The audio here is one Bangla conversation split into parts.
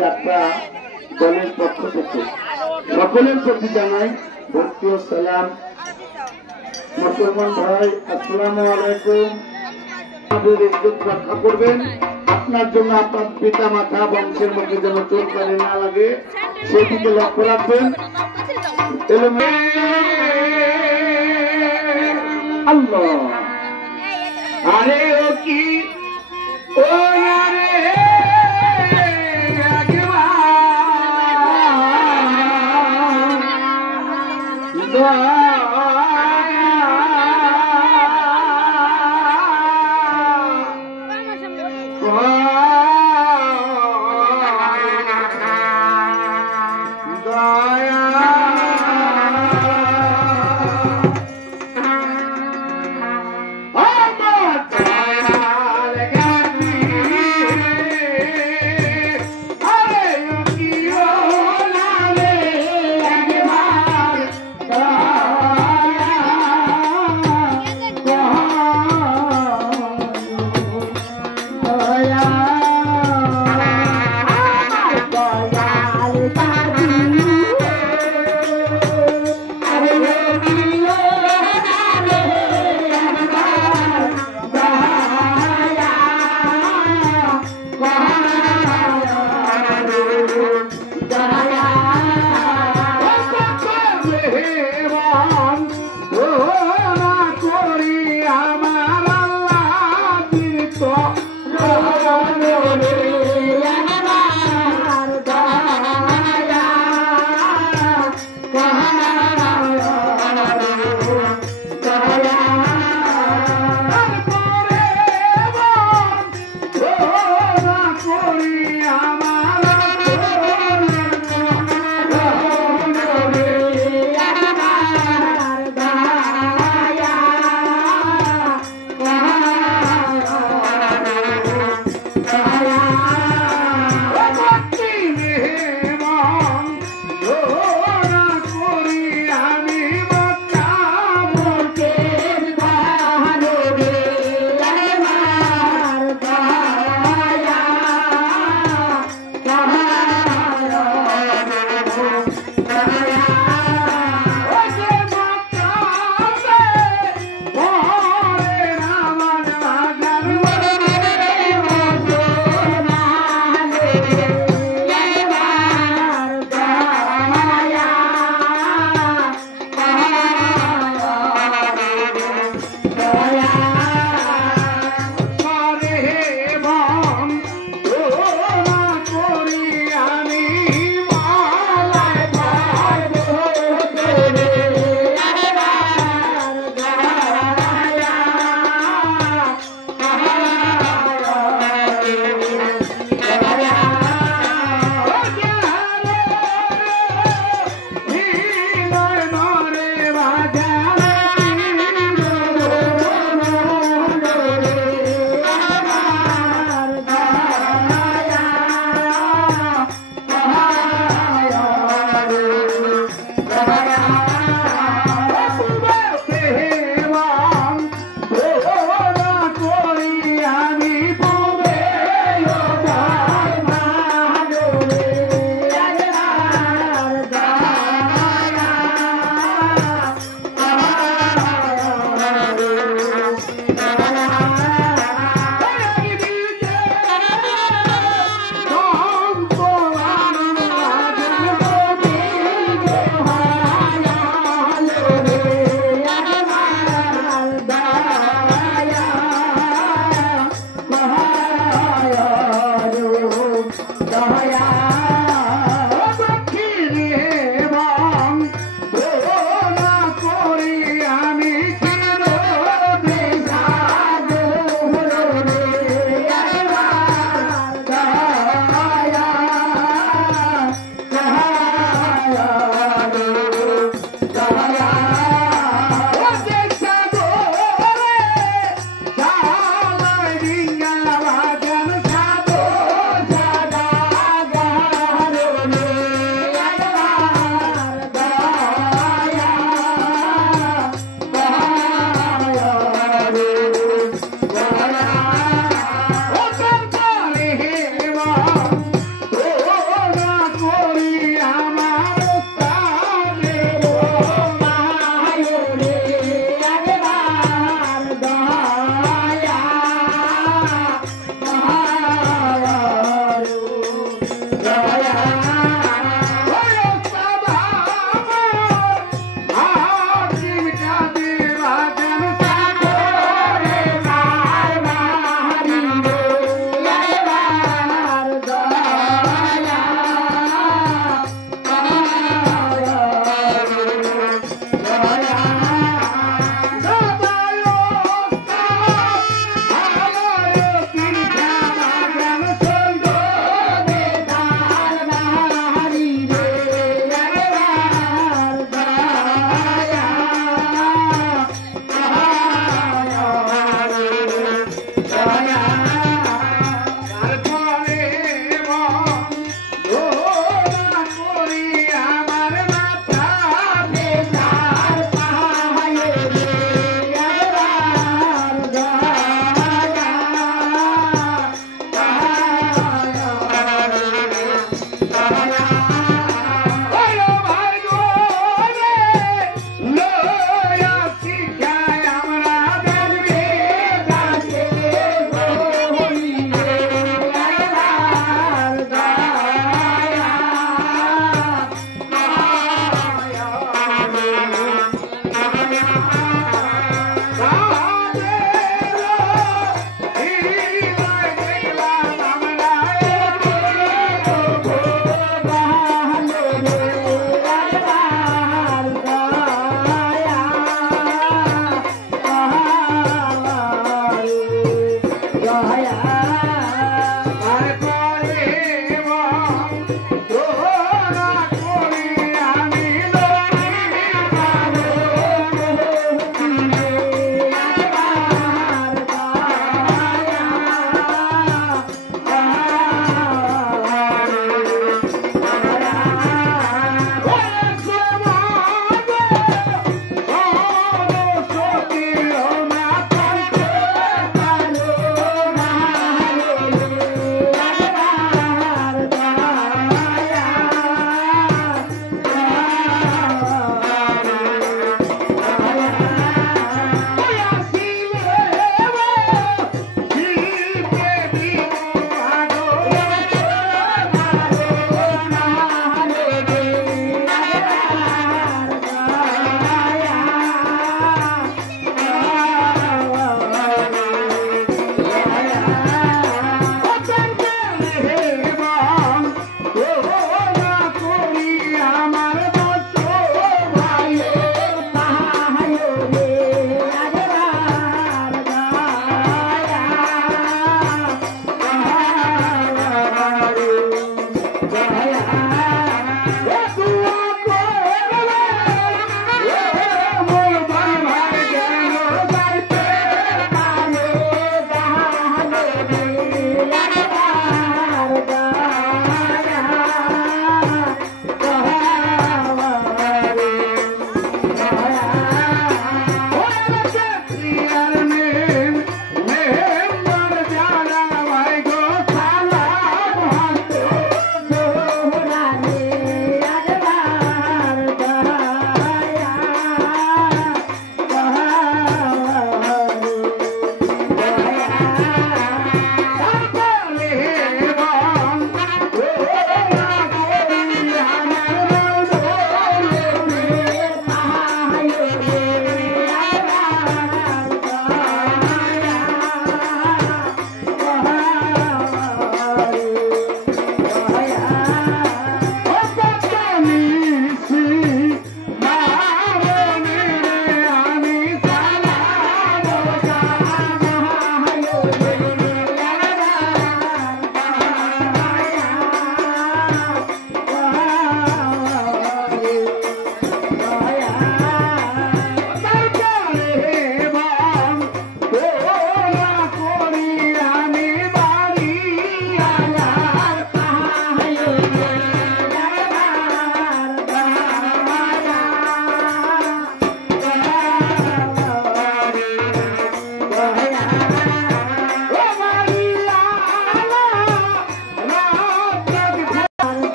যাত্রা দলের পক্ষ থেকে সকলের প্রতি জানাই ভক্তি ও সালাম। মুসলমান ভাই, আসসালামু আলাইকুম। আমাদের ইজ্জত রক্ষা করবেন, আপনার জন্য আপনার পিতা মাতা বংশের মধ্যে যেন চোর কানে না লাগে সেদিকে লক্ষ্য রাখবেন। আল্লাহ আরে ও কি ও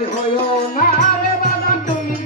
কাছে হইও না রে বাদাম তুমি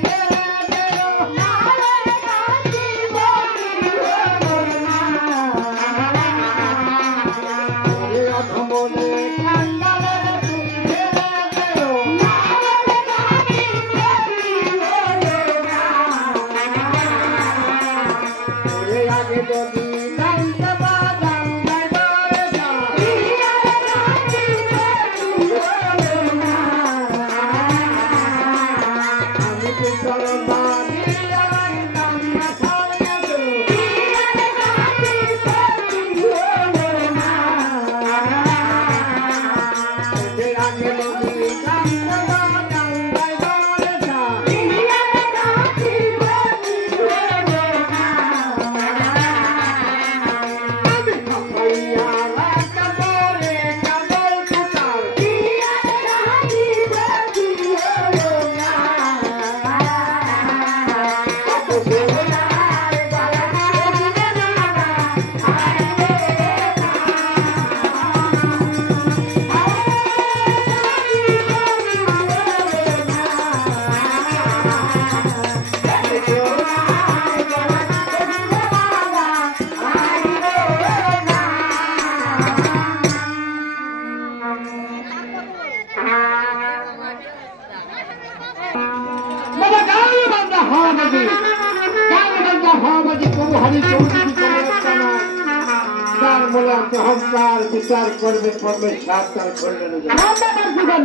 বিচার করবে করবে সাতটার করবে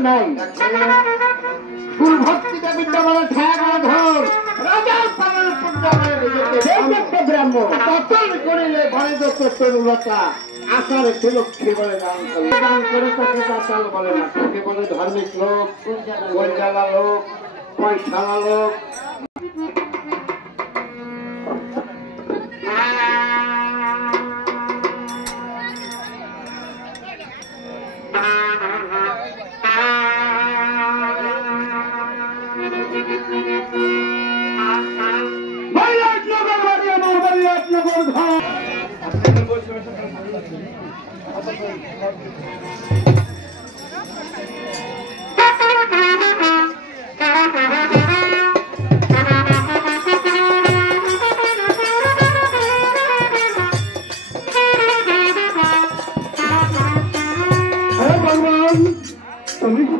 নাই ফুল ভক্তিতে বিদ্যমান ঠাকুর রাজার পালন ব্রাহ্ম ততল করিলে ভয় তরুলতা আশার সুলক্ষী বলে দান করে দান করে তাকে চাল বলে না তাকে বলে ধার্মিক লোক গঞ্জালা লোক পয়সালা লোক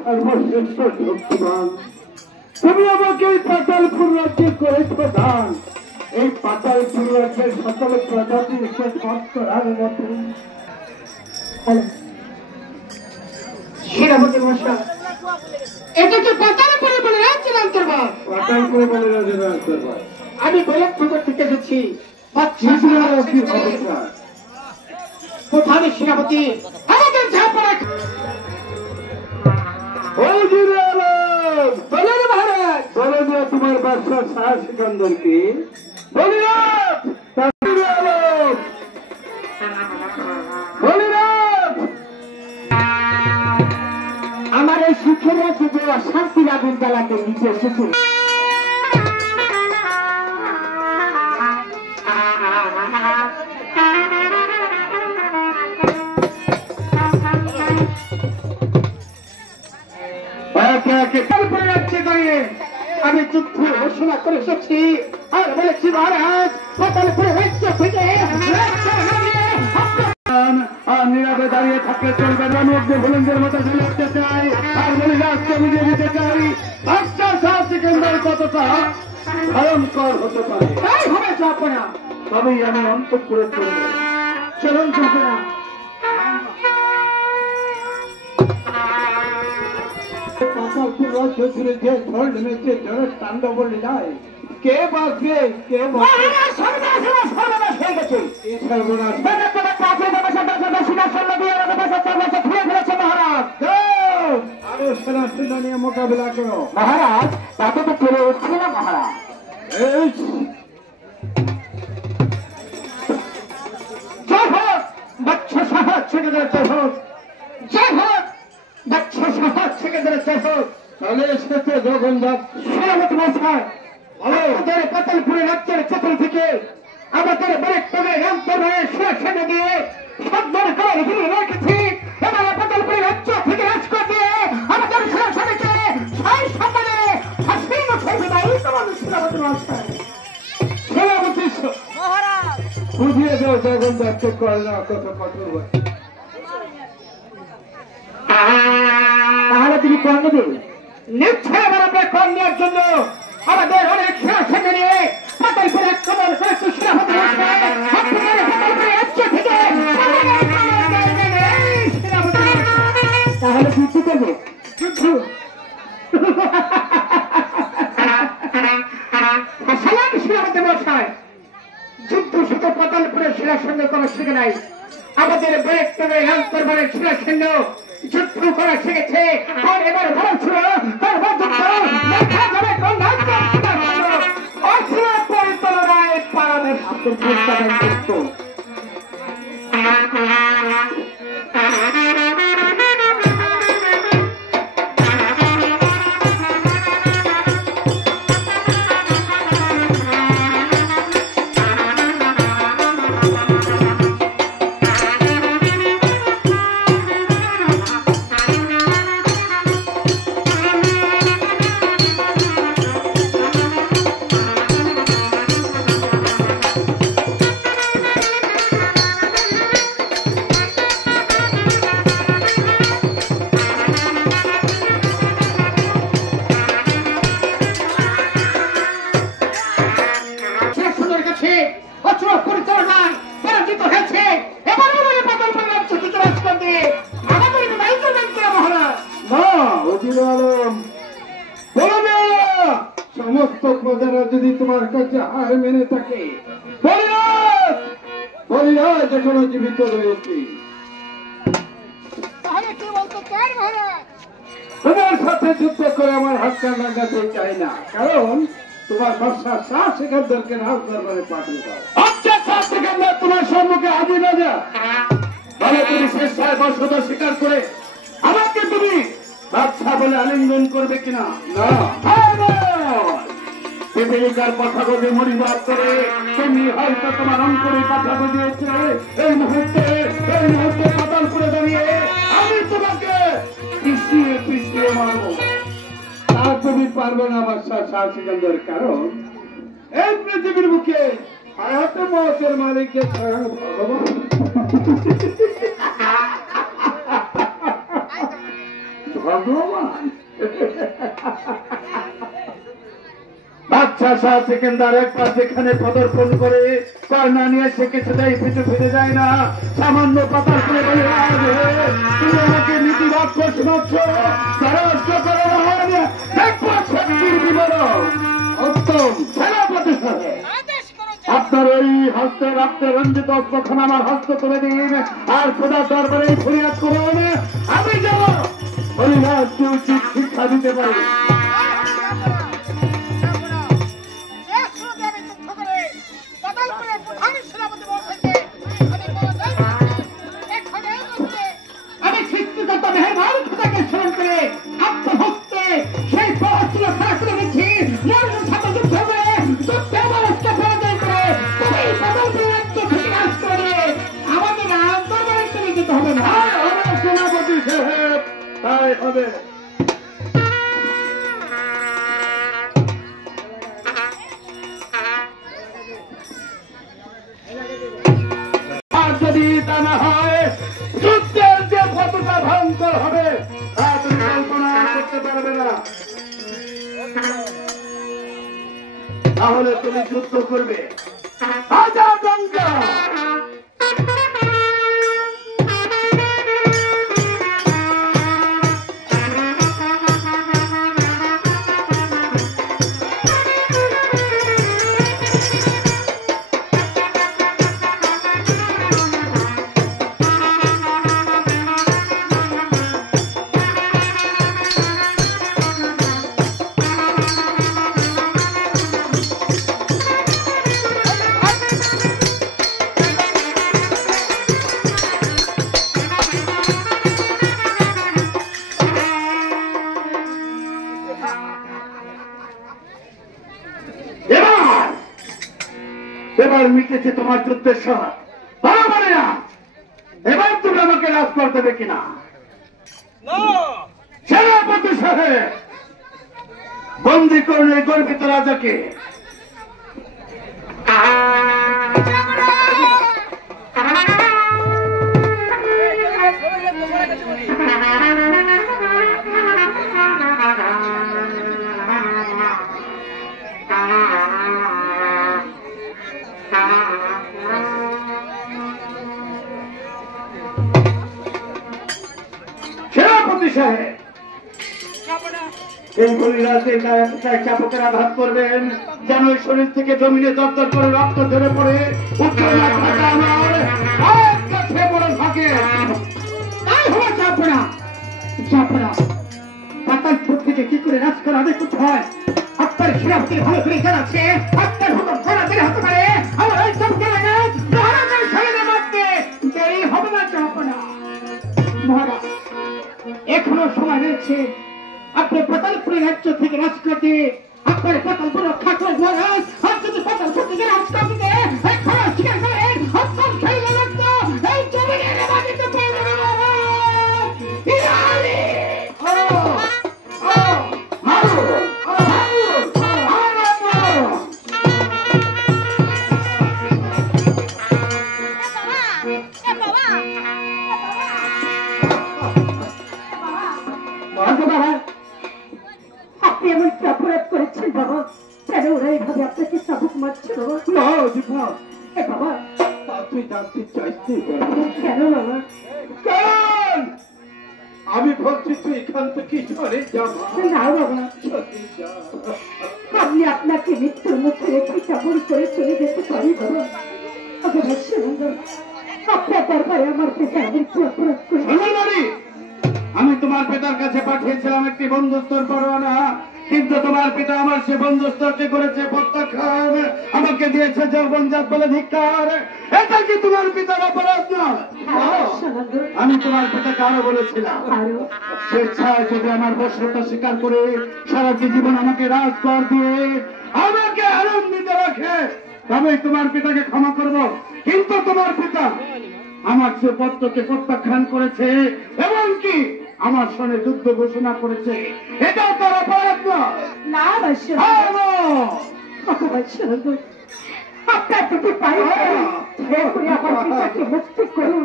সর্বশ্রেষ্ঠ শক্তিমান তুমি আমাকে এই পাতালপুর রাজ্যে করেছ দান এই পাতালপুর রাজ্যের সকল প্রজাতির শেষ করার মতো সেনাপতি মশাই এটাকে পাতালপুরে বলে রাজ্যের অন্তর্ভাগ পাতালপুরে বলে রাজ্যের অন্তর্ভাগ আমি গোলকপুর থেকে এসেছি কোথায় সেনাপতি আমাদের ঝাপড়া তোমার বাদশাহ শাহ সিকান্দর কি আমার এই শিক্ষের রাজ্যে শান্তির আগুন জ্বালাতে নিচে এসেছে আমি যুদ্ধ ঘোষণা করে এসেছি আর বলেছি মহারাজ পাতালপুরে রাজ্য থেকে নীরবে দাঁড়িয়ে থাকলে চলবে না মুগ্ধ ভুলুঙ্গের মতো ঝুলতে চাই আর বলি রাষ্ট্র মিলিয়ে দিতে চাই বাদশাহ শাহ সিকান্দর কতটা ভয়ঙ্কর হতে পারে তাই হবে চাপনা তবেই আমি অন্তঃপুরে চলব চলুন চাপনা পাতালপুর রাজ্য জুড়ে যে ঝড় নেমেছে ঝড়ের তাণ্ডব যায় কে বাঁচবে কে সর্বনাশ হয়ে গেছে আরো সেনা সেনা নিয়ে মোকাবিলা করো মহারাজ তাতে তো চলে উঠছে না মহারাজ জয় হোক বাচ্চা সাহস ছেলেদের জয় হোক জয় হোক বাচ্চা সাহস ছেলেদের জয় হোক তাহলে এসেছে জগন্নাথ সেনাপতি মশাই আমাদের পাতালপুরে রাজ্যের চতুর থেকে আমাদের বরেক্টমে রামপুরের সেনা দিয়ে সম্মান করে রেখেছি এবং পাতালপুরে রাজ্য থেকে রাজকোট দিয়ে আমাদের সেনাকে বুঝিয়ে দাও যখন যাচ্ছে করে না কত কঠোর। তাহলে তুমি কর নেবে? নিশ্চয় আমার আমরা কর নেওয়ার জন্য আমাদের অনেক সেরা সেনা নিয়ে পাতালপুরে আক্রমণ করেছে সেনাপতি তাহলে যুদ্ধ করবো। যুদ্ধ সেনাপতি মশাই, যুদ্ধ শুধু পাতালপুরের সেনার সঙ্গে করা শিখে নাই, আমাদের বৃহত্তরের অন্তর্বারের সেনা সৈন্য যুদ্ধ করা শিখেছে। আর এবার বলছিল পরিচালনায় পাড়াদের হাতের প্রস্তাবন করত। সমস্ত প্রজারা যদি তোমার কাছে হার মেনে থাকে, বলিরাজ এখনো জীবিত রয়েছে। তোমার সাথে যুদ্ধ করে আমার হাতটা লাগাতে চাই না, কারণ তোমার বাদশা শাহ সিকান্দারকে রাজ দরবারে পাঠিয়ে দাও। আচ্ছা, শাহ সিকান্দার তোমার সম্মুখে হাজির না যা, তাহলে তুমি স্বেচ্ছায় বর্ষতা স্বীকার করে আমাকে তুমি বাদশা বলে আলিঙ্গন করবে কিনা? না, পিপিলিকার কথা বলে মরিবাদ করে তুমি হয়তো তোমার অঙ্কুরে কথা বুঝিয়েছে। এই মুহূর্তে পাতালপুরে দাঁড়িয়ে আমি তোমাকে পিছিয়ে পিছিয়ে মারবো, তা তুমি পারবে না আমার শাহ সিকান্দার, কারণ এই পৃথিবীর মুখে আয়াতে মতের মালিককে স্বয়ং ভগবান। ভগবান বাদশা শাহ সিকান্দার একবার যেখানে পদার্পণ করে কর্ণা নিয়ে সে কিছুতেই পিছু ফিরে যায় না। সামান্য পাতাল করে বলে, তুমি আমাকে নীতি বাক্য শোনাচ্ছ, উত্তম সেনাপতি সাহেব, আপনার ওই হস্তে রক্তে রঞ্জিত অস্ত্রখানা আমার হস্ত তুলে দিন আর খোদার দরবারে ফরিয়াদ করুন, আমি যেন হরিরাজকে উচিত শিক্ষা দিতে পারি। আমি সৃষ্টিকর্তা মেহেরবান খোদাকে স্মরণ করে আত্মভক্তে সেই পরাস্ত্র খারাপ করে দিচ্ছি। সাথে যুদ্ধ করে যুদ্ধে মানুষকে পরাজয় করে তুমি পাতালপুরের ক্ষতিগ্রস্ত করে আমাদের আন্দোলনে চলে যেতে হবে না। সেনাপতি সাহেব, তাই হবে। আর যদি তা না হয় যুদ্ধের যে কতটা ভয়ঙ্কর হবে তা তুমি কল্পনা করতে পারবে না। তাহলে তুমি যুদ্ধ করবে আজা গঙ্গা। এবার মিটেছে তোমার যুদ্ধের সহায়, বলে না এবার তুমি আমাকে রাজ করে দেবে কিনা? সেনাপতি সাহেব, বন্দী করলে গর্বিত রাজাকে। এই বলিরাজে গায়ে চাপকের আঘাত করবেন, যেন ওই শরীর থেকে জমিনে দরদর করে রক্ত ঝরে পড়ে উত্তর মাথাটা আমার কাছে বড় থাকে। তাই হওয়া যাবে না, যাবে না। পাতালপুর থেকে কি করে রাজ করা আদেশ করতে হয় আপনার সেনাপতি ভালো করে জানাচ্ছে। আপনার হতো ফরাদের হতে পারে আমার ওই চমকে লাগে মহারাজের শরীরে মারতে দেরি হবে না, যাবে না। মহারাজ এখনো সময় রয়েছে, আপনি পাতালপুরের রাজ্য থেকে রাজ করতে আপনার পাতালপুর রক্ষা করে মহারাজ। আর যদি পাতালপুর থেকে রাজ করতে স্বীকার করে আপনার শরীরে রক্ত এই জমিনে মাটিতে পড়ে যাবে মহারাজ। ইরানি আপনি এমন কি অপরাধ করেছেন বাবা? কেন ওরা এইভাবে আপনাকে চাবুক মারছে বাবা? বাবা তুই জানতে চাইছি কেন বাবা? আমি বলছি তুই এখান থেকে সরে যাবো না বাবা, আমি আপনাকে মৃত্যুর মুখে রেখে চাবুক করে চলে যেতে পারি বাবা। আপনার দরবারে আমার পিতা মৃত্যু অপরাধ করে। আমি তোমার পিতার কাছে পাঠিয়েছিলাম একটি বন্ধুত্বর পরোয়ানা, কিন্তু তোমার পিতা আমার সে বন্ধুত্বকে করেছে প্রত্যাখ্যান, আমাকে দিয়েছে যৌবনজাত বলে ধিক্কার। এটা কি তোমার পিতার অপরাধ নয়? আমি তোমার পিতাকে আরো বলেছিলাম স্বেচ্ছায় যদি আমার বশ্যতা স্বীকার করে সারাটি জীবন আমাকে রাজকর দিয়ে আমাকে আনন্দিত রাখে তবে তোমার পিতাকে ক্ষমা করব, কিন্তু তোমার পিতা আমার সে পত্রকে প্রত্যাখ্যান করেছে এবং কি আমার সঙ্গে যুদ্ধ ঘোষণা করেছে। এটাও তার অপরাধ না। আপনার থেকে পাই আমার পিতাকে মুক্তি করুন,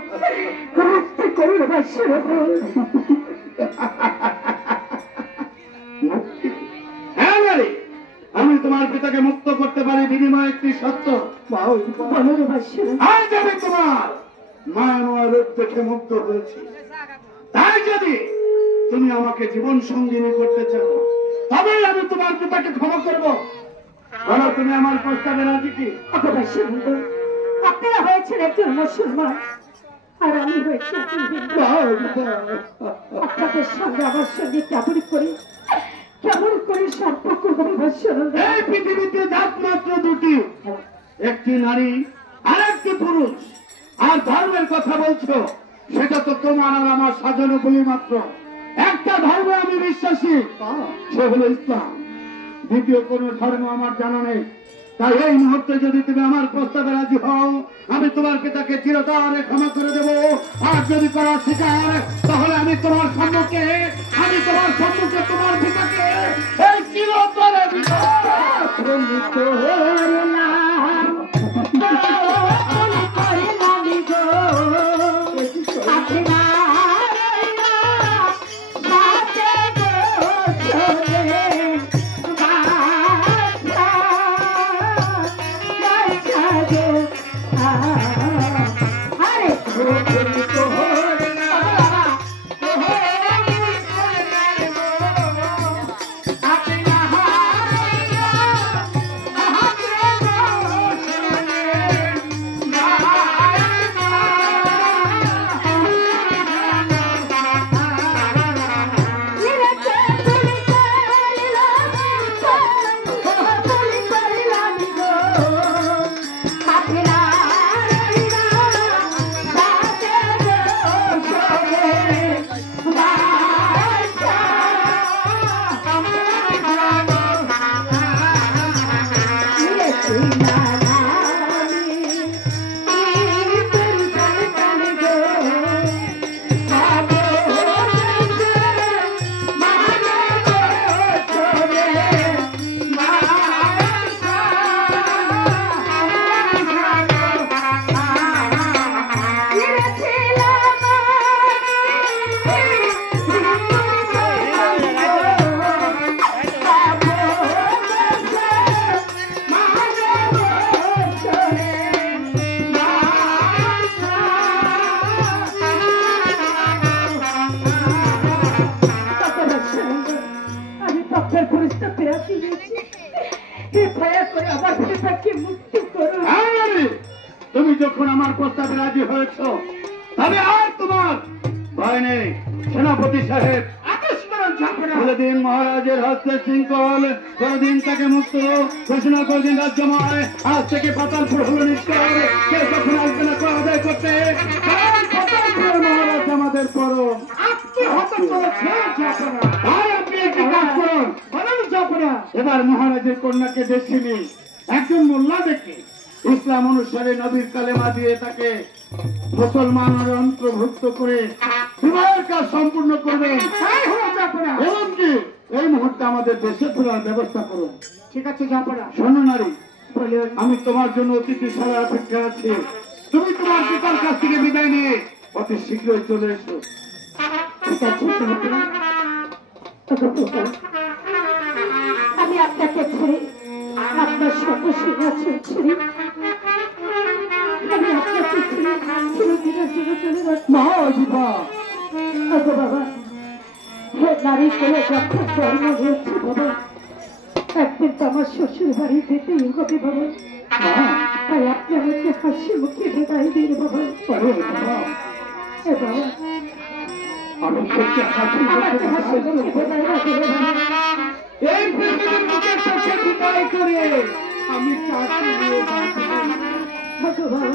মুক্তি করুন। আমি তোমার পিতাকে মুক্ত করতে পারি বিনিময়ে একটি সত্য। আজ আমি তোমার মায়া রূপ দেখে মুগ্ধ হয়েছি, তাই যদি তুমি আমাকে জীবন সঙ্গিনী করতে চাও তবে আমি তোমার পিতাকে ক্ষমা করবো। বলো তুমি আমার প্রস্তাবে রাজি কি? আপনারা হয়েছেন একজন মুসলমান আর আমি হয়েছি আপনাদের সঙ্গে আমার সঙ্গে কেমন করে সম্পর্ক হবে? এই পৃথিবীতে জাত মাত্র দুটি, একটি নারী আর একটি পুরুষ। আর ধর্মের কথা বলছো, সেটা তো তোমার আর আমার সাজানো বলি মাত্র। একটা ধর্মে আমি বিশ্বাসী, সে হলো ইসলাম। দ্বিতীয় কোন ধর্ম আমার জানা নেই। তাই এই মুহূর্তে যদি তুমি আমার প্রস্তাবে রাজি হও আমি তোমার পিতাকে চিরতরে ক্ষমা করে দেব। আর যদি করা স্বীকার তাহলে আমি তোমার সম্মুখে তোমার পিতাকে এই চিরতরে অবস্থা প্রাপ্তি হয়েছে, দয়া করে আমার পিতাকে মুক্তি করো। তুমি যখন আমার প্রস্তাবে রাজি হয়েছ তবে আর তোমার ভয় নেই। সেনাপতি সাহেব বলে দিন মহারাজের হস্তে শৃঙ্খল করে দিন, তাকে মুক্ত ঘোষণা করে দিন রাজ্যময়। আজ থেকে পাতালপুর হলো নিষ্কার, কেউ যখন আসবে না কর আদায় করতে। পাতালপুর মহারাজ আমাদের পরম। আপনি হতে চলেছেন আর আপনি একটি কাজ করুন, বলেন জপনা এবার মহারাজের কন্যাকে দেশিনী একজন মোল্লা দেখে ইসলাম অনুসারে নবীর কালেমা দিয়ে তাকে মুসলমানের অন্তর্ভুক্ত করে বিবাহের কাজ সম্পূর্ণ করবেন। এমনকি এই মুহূর্তে আমাদের দেশে ফেরার ব্যবস্থা করুন। ঠিক আছে জাপনা। শোনো নারী, আমি তোমার জন্য অতিথিশালা অপেক্ষা আছি। তুমি তোমার পিতার কাছ থেকে বিদায় নিয়ে অতি শীঘ্রই চলে এসো। ঠিক আছে জাপনা। আমি আপনাকে ছেড়ে, আপনার সকল সিংহাসন ছেড়ে আমি আপনাকে ছেড়ে চিরদিনের জন্য চলে যাচ্ছি। বাবা, নারী করে যখন জন্ম হয়েছে বাবা, একদিন তো আমার শ্বশুর বাড়ি যেতেই হবে বাবা। তাই আপনি আমাকে হাসি মুখে বিদায় দিন বাবা। বাবা আমাকে হাসি মুখে বিদায় রাখবে এই পৃথিবীর মুখের চোখে বিদায় করে আমি চাকরি নিয়ে বাবা। বাবা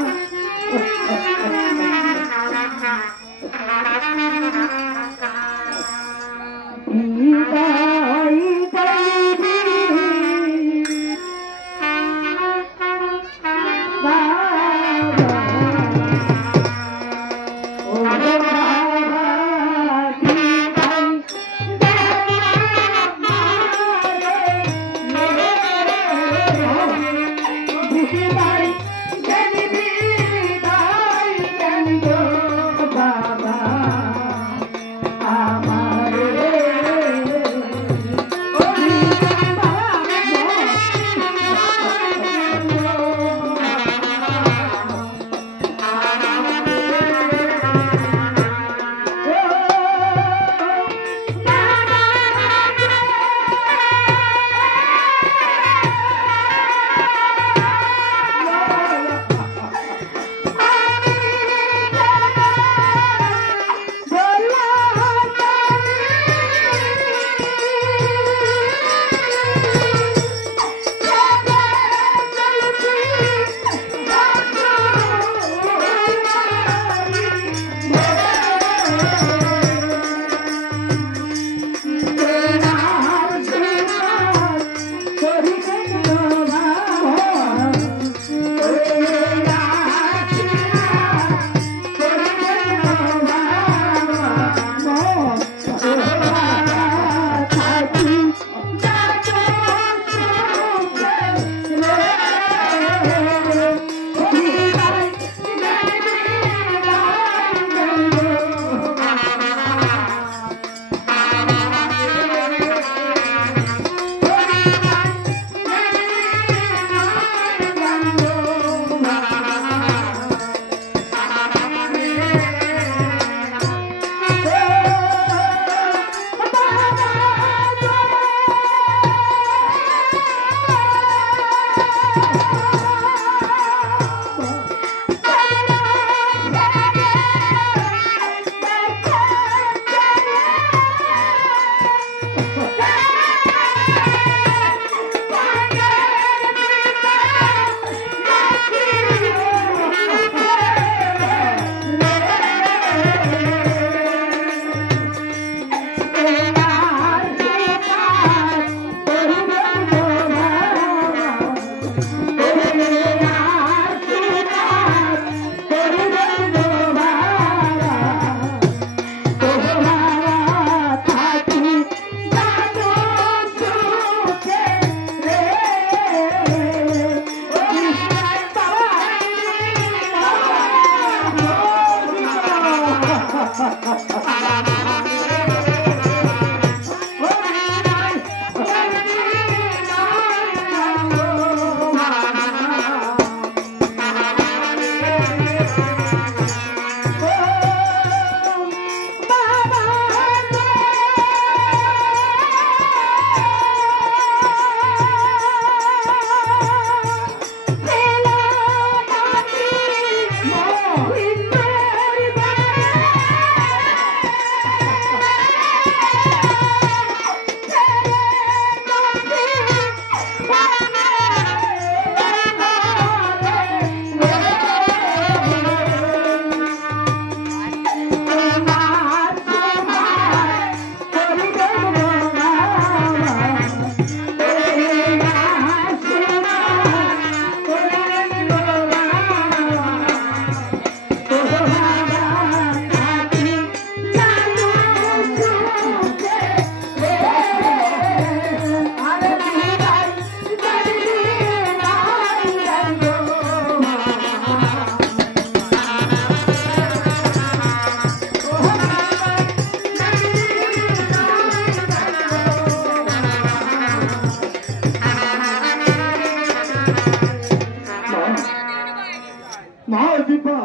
মা,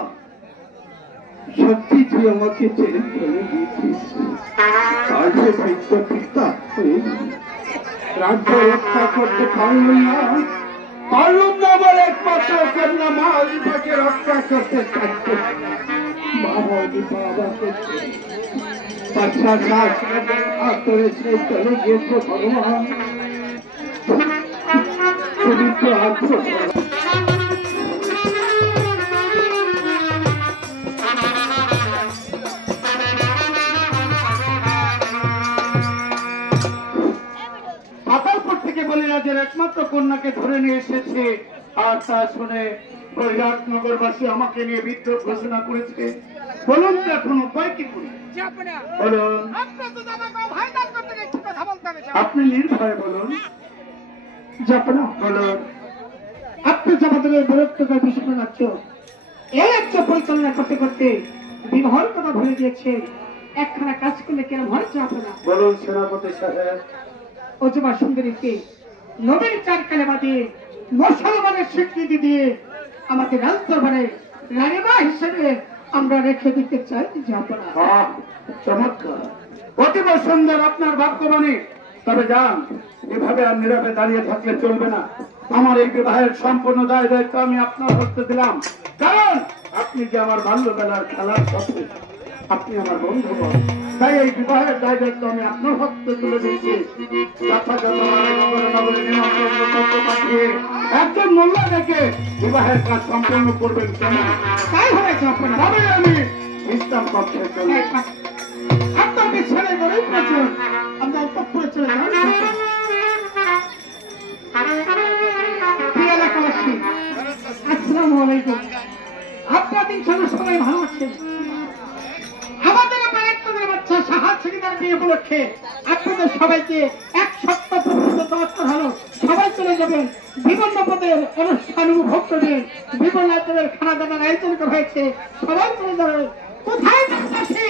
সত্যি তুই আমাকে ছেড়ে চলে গিয়েছিস। আর যে বৃদ্ধ পিতা রাজ্য রক্ষা করতে পারলাম না বলে একমাত্র কন্যা মা অলিভাকে রক্ষা করতে চাইত। মা অলিভা আমাকে বাচ্চা গাছ হাত ধরে সে চলে গিয়েছে। ভগবান তুমি তো আছো। পাতালপুর থেকে বলিরাজের একমাত্র কন্যাকে ধরে নিয়ে এসেছে, আর তা শুনে বৈরাটনগরবাসী আমাকে নিয়ে বিদ্রোহ ঘোষণা করেছে। বলুন তো এখন উপায় কি করি? বলুন, আপনি নির্ভয় বলুন। যাপনা বলুন, আপনি যে আমাদের বৈরাটনগর বিষ্ণু রাজ্য এই রাজ্য পরিচালনা করতে করতে বিবাহের কথা ভুলে দিয়েছেন। একখানা কাজ করলে কেন হয় যাপনা? বলুন সেনাপতি সাহেব। অজবা সুন্দরীকে নবীর চার কালে বাদে মুসলমানের স্বীকৃতি দিয়ে আমাদের রাজদরবারে রানীমা হিসেবে আমরা রেখে দিতে চাই। যাপনা চমৎকার, অতীব সুন্দর আপনার বাক্যবাণী। তবে যান, এভাবে আর নীরবে দাঁড়িয়ে থাকলে চলবে না। আমার এই বিবাহের সম্পূর্ণ দায় দায়িত্ব আমি আপনার হস্তে দিলাম, কারণ আপনি যে আমার বাল্যবেলার খেলার সাথে, আপনি আমার বন্ধু, তাই এই বিবাহের দায় দায়িত্ব আমি আপনার হস্তে তুলে দিয়েছি। একজন মোল্লা থেকে বিবাহের কাজ সম্পন্ন করবেন কেন? তাই হয়েছে আপনার তবে আমি ইসলাম পক্ষে চলে আপনার বিছানায় বড়ই প্রচুর। আমরা অন্তঃপুরে চলে যাই। এলাকাবাসী আসসালামু আলাইকুম। আপনার দিন সবাই ভালো আছেন? আমাদের বাচ্চা সাহায্যের বিয়ে উপলক্ষে আপনাদের সবাইকে এক সপ্তাহ পর্যন্ত দরকার হলো। সবাই চলে যাবেন, বিভিন্ন পদের অনুষ্ঠান উপভোগ করবেন, বিভিন্ন পদের খানা দানার আয়োজন করা হয়েছে। সবাই চলে যাবেন। কোথায় যাচ্ছি?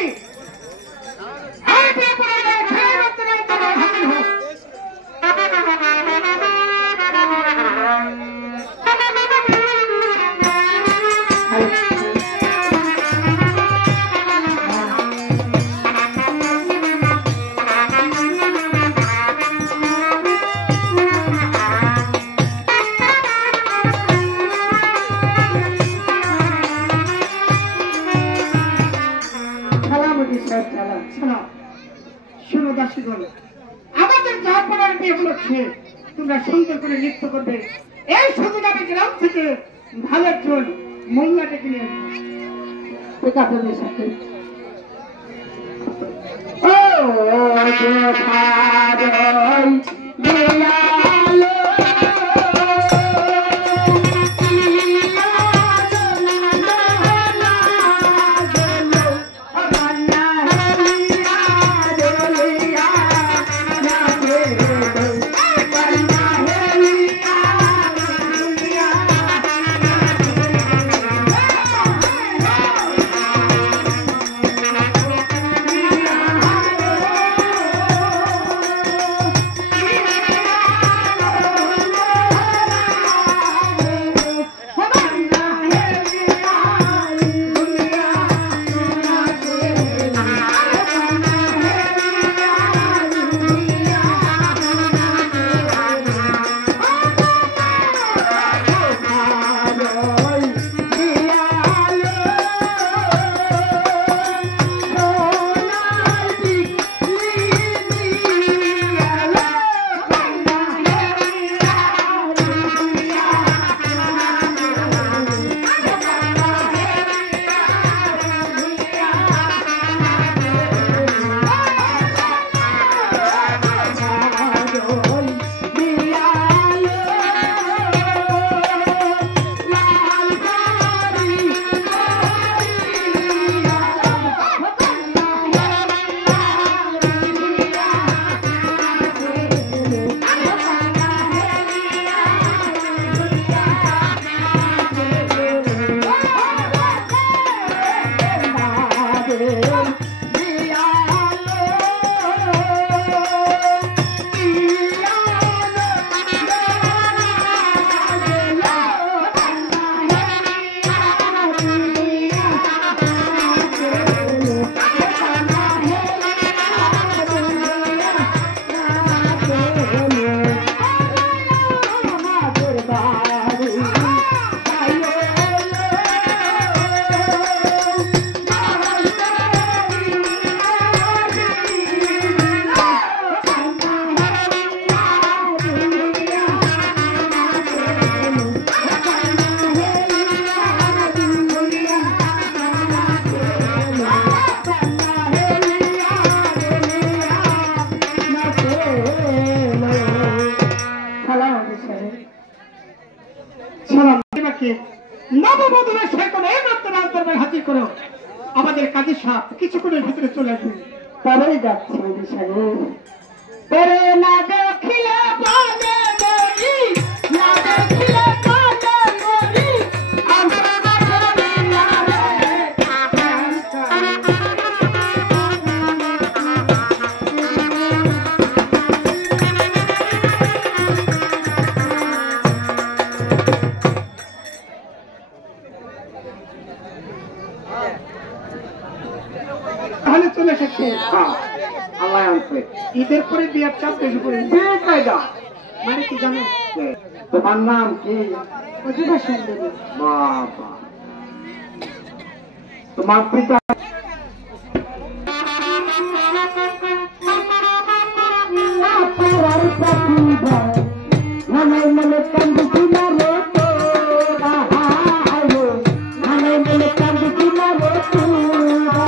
আমাদের জাহাপনার বিয়ে উপলক্ষে তোমরা সুন্দর করে নৃত্য করবে। এই সুযোগ আমি গ্রাম থেকে ভালো একজন মোল্লা ডেকে নিয়ে ডেকে নববধূরা সে কোনো এইমাত্র অন্তর্বাই হাজির করো। আমাদের কাজী সাহেব কিছুক্ষণের ভিতরে চলে আসবে। তবেই যাচ্ছি পরে না দেখিলে বলে মরি, না দেখিলে বলে মরি, আমার বাড়ি না রে। তাহলে চলে এসেছে। আমার আনছে ঈদের পরে বিয়ার চাপ বেশি করে কায়দা। মানে কি জানো? তোমার নাম কি? অজিবা সুন্দরী। বাবা, তোমার পিতা মনে মনে কান্দি না রে তোরা, মনে মনে কান্দি না রে তোরা,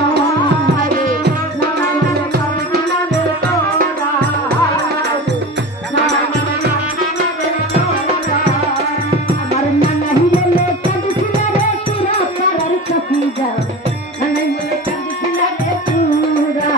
মনে মনে কান্দি না রে তোরা, আমার নানা হিলে কান্দি না রে তোরা, পাড়ার কাছে যা মনে মনে কান্দি না রে তোরা,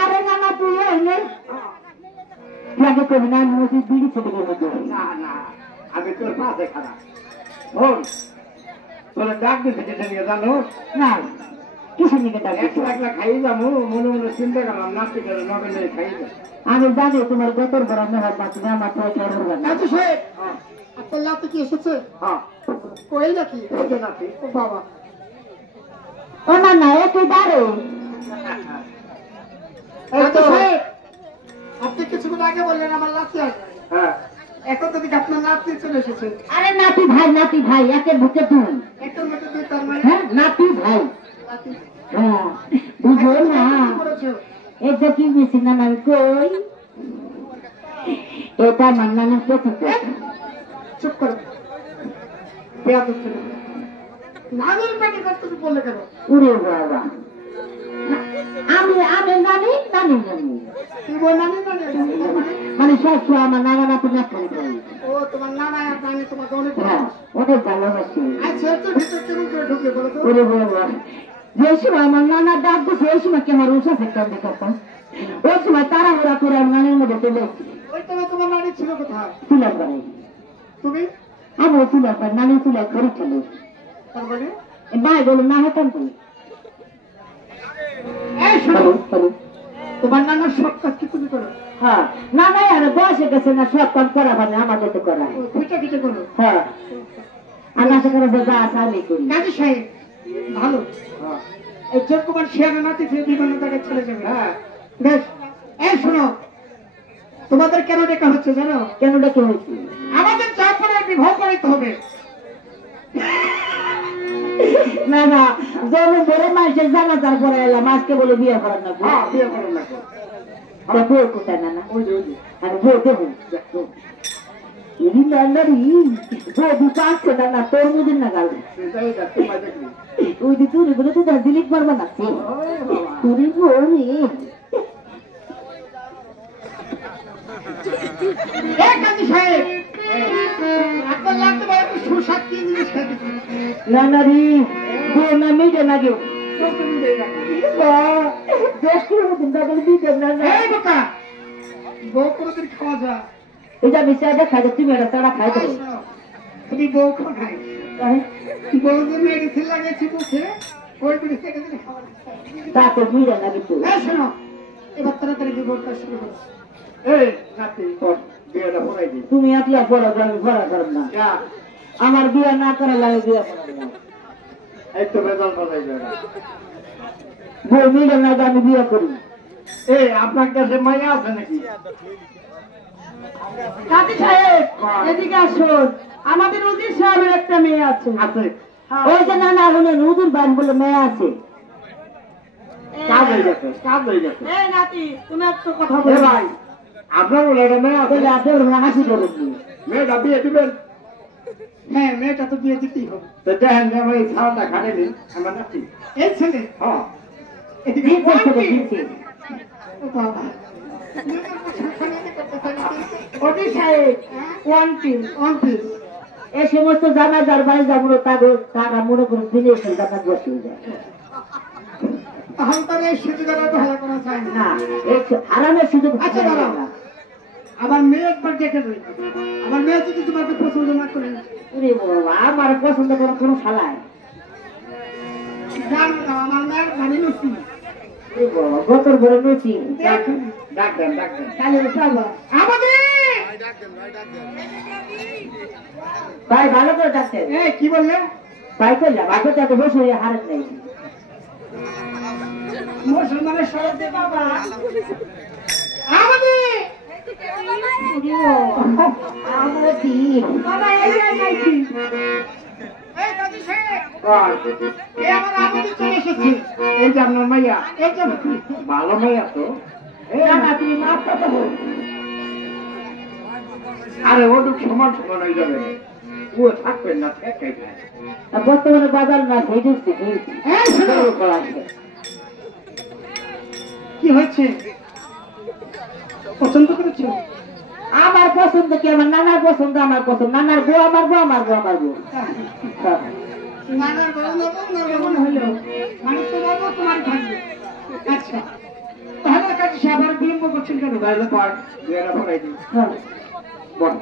আরে নানা তুই লাগে কবি না মসজিদ বিড়ি ছেড়ে গেল। না না, আমি তোর পাশে খারাপ। শোন, তোর ডাক দিতে যেতে নিয়ে জানো না কিসের নিকে ডাক একলা একলা খাই যাবো, মনে মনে চিন্তা করলাম নাচতে গেলে নগেলে খাই যাবো। আমি জানি তোমার গতর বড় মেহর পাচ্ছি না আমার তো কাজী সাহেব, আপনার লাতে কি এসেছে? হ্যাঁ, কোয়েল নাকি? এই যে নাচি। ও বাবা, ও না না একই দাঁড়ো কাজী সাহেব, আপনি কিছুক্ষণ আগে বললেন আমার লাতে আসবে, হ্যাঁ, এখন তো দেখি আপনার নাতনি চলে এসেছে। আরে নাতি ভাই একের বুকে তুই একটার মধ্যে দুই তার মানে হ্যাঁ নাতি ভাই নাতি। হ্যাঁ বুঝো না কি করেছো? এটা কি মেশিন না আমি কই এটা মান্নানের প্রতি চুপ করো, বেয়া করছিল নানির পেটে কষ্ট বললে কেন? উড়ে বাবা আমি আমি নানি নানি নানি তুই বল নানি নানি মানে সব সময় আমার নানা নাতি না করে দেয়। ও তোমার নানা আর নানি তোমাকে অনেক হ্যাঁ অনেক ভালোবাসি। আচ্ছা একটু ভিতর কেমন করে ঢুকে বলো তো? উড়ে বাবা যে সময় আমার নানা ডাক দিচ্ছে ওই সময় কি আমার উষা থেকে দেখতাম, ওই সময় তাড়াহুড়া করে আমার নানির মধ্যে চলে ওই তবে তোমার নানি ছিল কোথায়? তুলা করে তুমি আমিও তুলা করে নানি তুলা ঘরে ছিল তারপরে ভাই বলো না হতাম তো এই শোনো, তোমার নানার সব কাজ কি তুমি করো? হ্যাঁ না নাই আর বয়সে গেছে না সব কাম করা মানে আমাদের তো করা ও, পিঠা পিঠে করো। হ্যাঁ আমি আশা করা যা আছে আমি করি। কাজী সাহেব ভালো, হ্যাঁ, এই যোগ্যমান শিয়ানা নাতি থেকে বিভিন্ন জায়গায় চলে যাবে। হ্যাঁ, বেশ, এই শোনো, তোমাদের কেন ডেকা হচ্ছে জানো? কেন ডেকে হয়েছি? আমাদের জাফরের বিবাহ করাইতে হবে। না না যেন বড় মানুষের জানা তারপরে এলাম আজকে বলে বিয়ে করার না হ্যাঁ, বিয়ে করো না। বউ কোথায় না না ওই যে, ওই যে, আমি বউ দেবো দেখো, বউ দুটো আসছে না না তোর মুদির না গাল সেটাই দেখো, তোমায় দেখলি। ওই যে তুই বলে তো দিলিপ পারবা না তুই বলি না না রে না মেয়ে না কেউ খাওয়া যা এটা মিশাইটা খাইতে তুমি এটা তারা খাইতে তুমি বউ খাই বউ যে মেডিসিন লাগিয়েছি মুখে ওই মেডিসিন খাওয়া তা তো বুঝে না কিন্তু শোনো এবার তাড়াতাড়ি বিবরটা শুরু করো এই নাতি তোর বিয়েটা পড়াই দিই তুমি একলা পড়ো আমি পড়া করব না আমার বিয়ে না করা লাগে বিয়ে করা না এই তো বেজাল বাজাই যাবে বউ মিলে না আমি বিয়ে করি এই আপনার কাছে মাইয়া আছে নাকি কাজী সাহেব এদিকে আসুন আমাদের উজির সাহেবের একটা মেয়ে আছে আছে ওই যে না না হলো নতুন বাড়ি বলে মেয়ে আছে কাজ হয়ে গেছে এই নাতি তুমি একটা কথা এ বলো ভাই আপনার বলে এটা মেয়ে আছে বলে আপনার হাসি করুন মেয়েটা বিয়ে দিবেন হ্যাঁ মেয়েটা তো বিয়ে দিতেই হবে তো দেখেন যে আমার এই ছাড়াটা খাটেনি আমার নাতি এই ছেলে হ্যাঁ বাবা অজির সাহেব ওয়ান পিস এই সমস্ত জানাজার বাড়ি যাবো তারা মনে করে দিনে এসে জানা বসিয়ে যায় তাহলে তাহলে এই সুযোগ আমার ভালো করা চাই না না এই আরামের সুযোগ আচ্ছা দাঁড়াও আমার মেয়ে একবার দেখে রই আমার মেয়ে যদি তোমাকে পছন্দ না করে ওরে বাবা আমার পছন্দ করে কোনো শালায় জান না আমার মেয়ের ভালো নসি ওরে বাবা গতর বড় নচি ডাক দেন কালে চাবা আমাদের ভাই ভালো করে ডাকতে এই কি বললে ভাই কইলা বাকি তো বসে হারেন নাই মুসলমানের সরব দে বাবা আমাদের আমার দিন বাবা এই যাইছি এই কাজী সাহেব এই আমার আমাদের চলে এসেছে এই যে আপনার মাইয়া এই যে ভালো মাইয়া তো এই না তুমি মাফ করতে বল আরে ওটুক সমান হয়ে যাবে ও থাকবেন না ঠেকাই বর্তমানে বাজার না সেই দিচ্ছি কি হয়েছে পছন্দ করেছো আমার পছন্দ কি আমার নানার পছন্দ আমার পছন্দ নানার বউ আমার বউ আমার বউ আমার বউ নানার বউ মনে হলো মানে তোমার বউ তোমার থাকবে আচ্ছা তাহলে কাছে সে আবার বিলম্ব করছেন কেন তাহলে পর বিয়েটা পড়াই দিই বল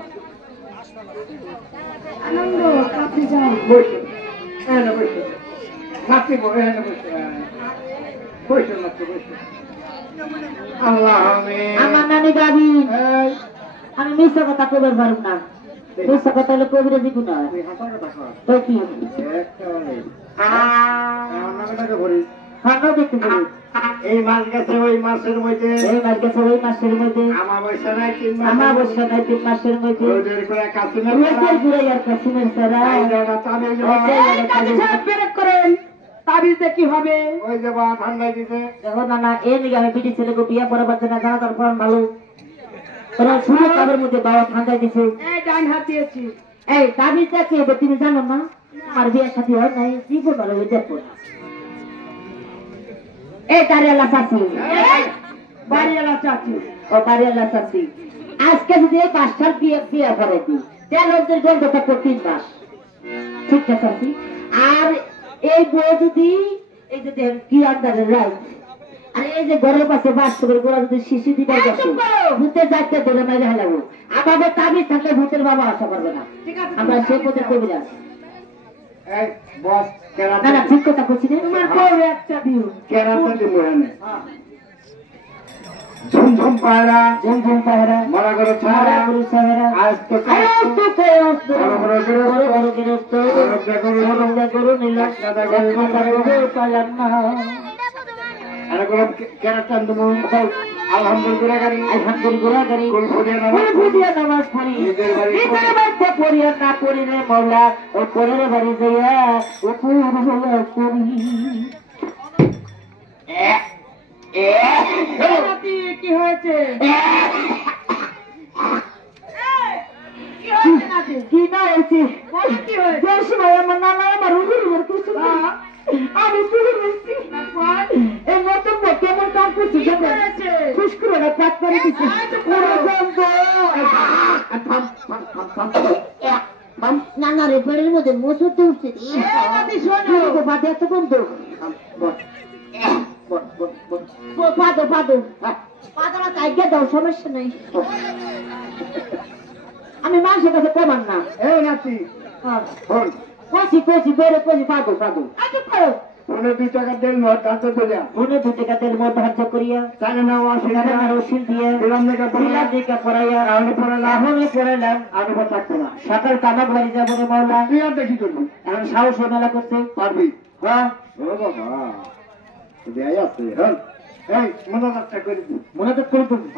আনন্দ কাছে যাও বসে হ্যাঁ না বসে নাচতে বসে হ্যাঁ না বসে বসে নাচতে বসে আল্লাহ আমার নানি দাবি আমি মিথ্যা কথা কবে পারব না মিথ্যা কথা হলে কবিরে দিব না তো কি দেখতে পারি এই মাছ গেছে ওই মাসের মধ্যে এই মাস গেছে ওই মাসের মধ্যে আমার বৈশা নাই 3 মাস আমার বর্ষা নাই 3 মাসের মধ্যে ওদের করে কাছে রোজের ঘুরে আর কাছিমের সারা করেন তাবিজে কি হবে ওই যে বা ঠান্ডায় দিতে দেখো না না এই দিকে আমি পিটি ছেলেকে বিয়ে করে পাচ্ছে না জানা তারপর ভালো তোরা শুনে তাদের মধ্যে বাবা ঠান্ডায় দিছে এই ডান হাত দিয়েছি এই তাবিজটা কি হবে তুমি জানো না আমার বিয়ের সাথে হয় নাই জীবন ভালো হয়ে যাবো এই তারিয়ালা চাচি বাড়িওয়ালা চাচি ও তারিয়ালা চাচি আজকে যদি এই 5 সাল বিয়ে করে দিই তাহলে ওদের গন্ধ থাকবে 3 মাস ঠিক আছে চাচি আর এই বউ যদি এই যে দেখেন কি আন্দাজে রাইট আর এই যে ঘরের পাশে বাস করে গোড়া যদি শিশি দিবার গেছে ভূতের যাচ্ছে ধরে মেরে হেলাবো আমাদের তাবিজ থাকলে ভূতের বাবা আসা পারবে না আমরা সে পথে কবিরা এই বস কেরা না না ঠিক কথা বলছি রে তোমার বউ একটা দিও কেরা তো দিমু এনে ঝুমঝুম পায়রা মারা করে ছাড়া আজ তো আলহামদুলিল্লাহ নামাজ পড়ি নিজের বাড়িতে পড়িয়া না পড়ি রে মৌলা ও পরের বাড়ি যাইয়া ও পড়ি কি হয়েছে কি না হয়েছে যে সময় আমার নানা আমার করে দিচ্ছে না না রে পেড়ের মধ্যে মোচর তো উঠছে বাদে এত কম তো পাদো পাদো পাদোটা কাইকে দাও সমস্যা নাই আমি মানুষের কাছে কমান না এই নাতি কষি কষি বেড়ে কষি পাদো পাদো আচ্ছা পারো 2 টাকা তেল নোট কাটতে বলিয়া 2 টাকা তেল মোট ধার্য করিয়া তাহলে না রসিদ দিয়ে দিলাম দিকে পড়াইয়া আমি পড়ালাম আমি থাকতো না সকাল কামাক বাড়ি যাবো রে মাওলা তুই আর দেখি করবি এখন সাহস মেলা করতে পারবি হ্যাঁ ও বাবা দেয় আছে হ্যাঁ এই মনোজাতটা করে দি মনে তো করে তুমি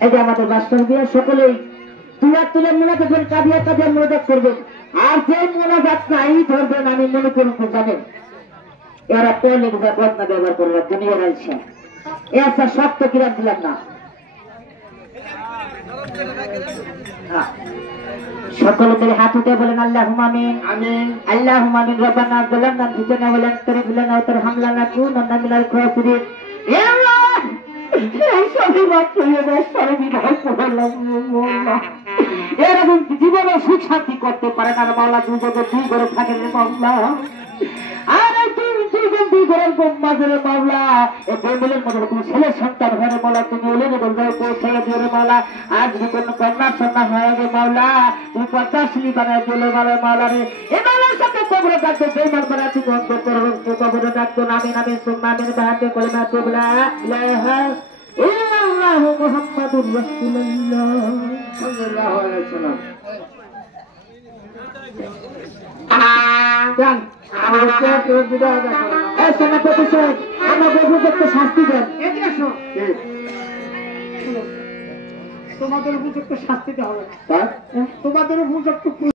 এই যে আমাদের মাস্টার দিয়ে সকলেই তুলে মনে তো কাঁদিয়া কাঁদিয়া মনোজাত করবে আর যে মনোজাত নাই ধরবেন আমি মনে করুন জানেন এরা পয়লে বদনা ব্যবহার করে দুনিয়ার ইচ্ছা এসা শক্ত কিরাম দিলাম না সকলে মিলে হাত উঠে বলেন আল্লাহুম্মা আমিন আমিন আল্লাহুম্মা আমিন রব্বানা যালামনা আনফুসানা ওয়া লা তাগফির লানা ওয়া তারহামনা লাকুনান্না মিনাল খাসিরিন হে আল্লাহ এই সবই মাত্র এবার সারাদিন আল্লাহ এরকম জীবনে সুখ শান্তি করতে পারে না মাওলা তুই যদি দুই ঘরে থাকেন রে মাওলা আর তুই দুই ঘরের মাঝে মাওলা এই ফ্যামিলির মধ্যে তুমি ছেলে সন্তান হয় মাওলা তুমি ওলে বলবে ছেলে দিয়ে মাওলা আজ যদি কোনো কন্যা সন্তান হয় রে মাওলা তুই পঞ্চাশলি বানায় দিলে মাওলা রে এ মাওলার সাথে কবরে ডাকতে বেমান বানা তুই বন্ধ করো কবরে ডাকতো নামে নামে সুন্নামের বাহাতে কলমা তুবলা ইলাহা ইল্লাল্লাহু মুহাম্মাদুর রাসূলুল্লাহ সাল্লাল্লাহু আলাইহি ওয়াসাল্লাম জান আমাদের তো বিদায় দেখো এই সেনাপতি সাহেব আমাদের উপযুক্ত শাস্তি দেন এদিকে আসো তোমাদের উপযুক্ত শাস্তি দেওয়া হবে তাই তোমাদের উপযুক্ত